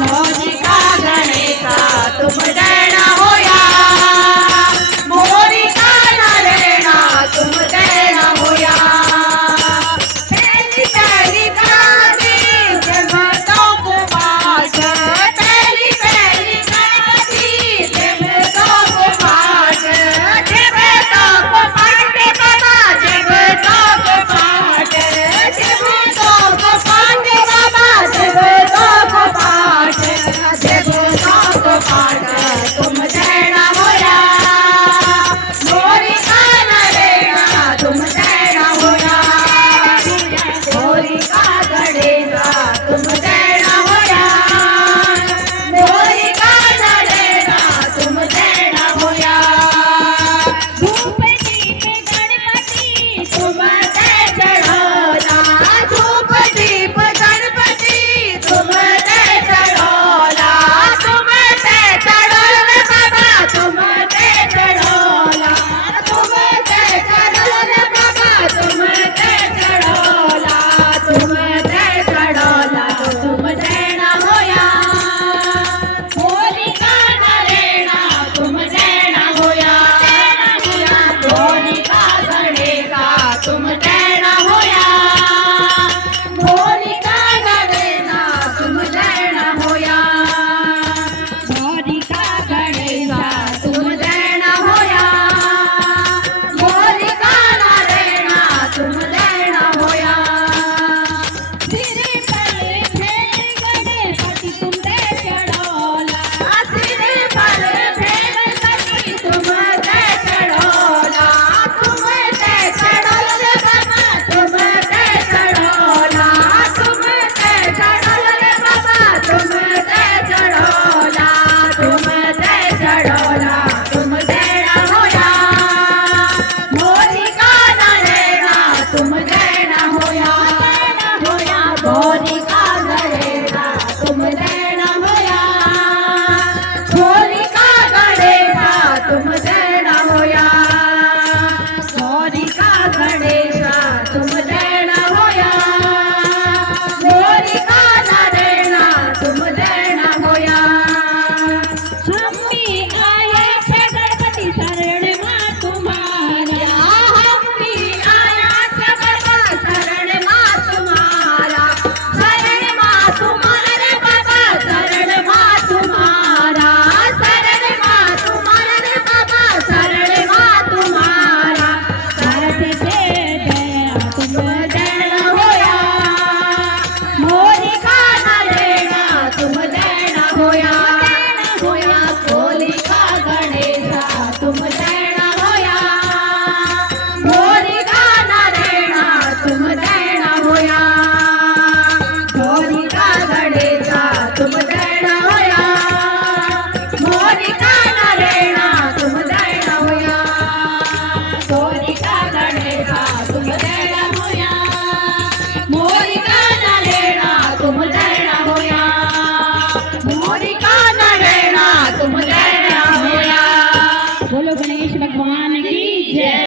मोनिका गणेशा तुम देना होया, मोनिका नरेना तुम देना होया। पहली पहली गादी जगतों को पास, पहली पहली गादी जगतों को पास, जगतों को पाटे बाबा जगतों को पाटे, जगतों को पाटे बाबा जगतों को पाटे, जगतों को पाटे तुम देना होया, मोनिका नरेना तुम देना होया, मोनिका गणेशा तुम देना होया, मोनिका नरेना तुम देना होया। धूप दीप गणपति तुम दे चढ़ोला, धूप दीप गणपति तुम दे चढ़ोला, तुम दे चढ़ोला बाबा तुम दे चढ़ोला, तुम दे चढ़ोला बाबा तुम दे चढ़ोला, तुम दे चढ़ोला तुम देना होया, मोनिका नरेना तुम देना होया, मोनिका गणेशा तुम देना होया, मोनिका नरेना तुम देना होया, मोनिका गणेशा तुम देना होया, मोनिका नरेना तुम देना होया। सिरे पर भेड़ गणपति तुम दे चढ़ोला, सिरे पर भेड़ गणपति तुम दे चढ़ोला, तुम दे चढ़ोला बाबा तुम दे चढ़ोला, तुम दे चढ़ोला बाबा तुम दे चढ़ोला, तुम दे चढ़ोला तुम देना होया, मोनिका नरेना तुम देना होया, मोनिका नरेना तुम देना होया, मोनिका गणेशा तुम देना होया, मोनिका गणेशा तुम देना होया, मोनिका नरेना तुम देना होया। हम्मी आया छे गणपति शरण मां तुम्हारा, हम्मी आया छे गणपति शरण मां तुम्हारा, शरण मां तुम्हारे बाबा शरण मां तुम्हारा, शरण मां तुम्हारे बाबा शरण मां तुम्हारा, करत दे दया तुम देना होया, मोनिका नरेना तुम देना होया, मोनिका गणेशा तुम देना होया, मोनिका नरेना तुम देना होया, मोनिका गणेशा तुम देना होया, मोनिका